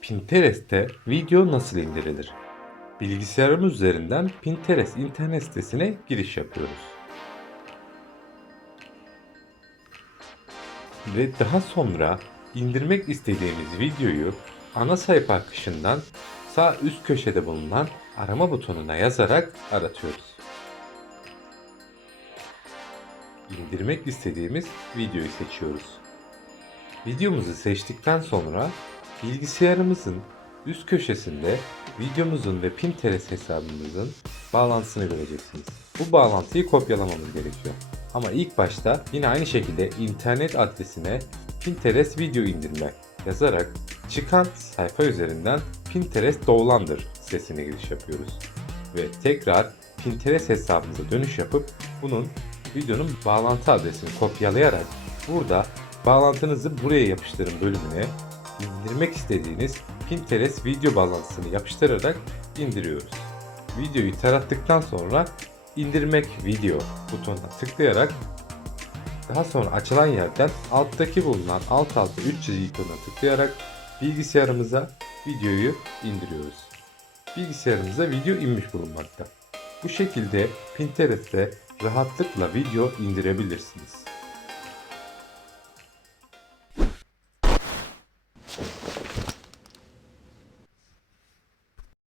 Pinterest'te video nasıl indirilir? Bilgisayarımız üzerinden Pinterest internet sitesine giriş yapıyoruz. Ve daha sonra indirmek istediğimiz videoyu ana sayfa akışından sağ üst köşede bulunan arama butonuna yazarak aratıyoruz. İndirmek istediğimiz videoyu seçiyoruz. Videomuzu seçtikten sonra bilgisayarımızın üst köşesinde videomuzun ve Pinterest hesabımızın bağlantısını göreceksiniz. Bu bağlantıyı kopyalamamız gerekiyor. Ama ilk başta yine aynı şekilde internet adresine Pinterest video indirme yazarak çıkan sayfa üzerinden Pinterest Downloader sitesine giriş yapıyoruz. Ve tekrar Pinterest hesabımıza dönüş yapıp bunun videonun bağlantı adresini kopyalayarak burada bağlantınızı buraya yapıştırın bölümüne indirmek istediğiniz Pinterest video bağlantısını yapıştırarak indiriyoruz. Videoyu tarattıktan sonra indirmek video butonuna tıklayarak daha sonra açılan yerden alttaki bulunan alt alta 3 çizgi ikonuna tıklayarak bilgisayarımıza videoyu indiriyoruz. Bilgisayarımıza video inmiş bulunmakta. Bu şekilde Pinterest'te rahatlıkla video indirebilirsiniz.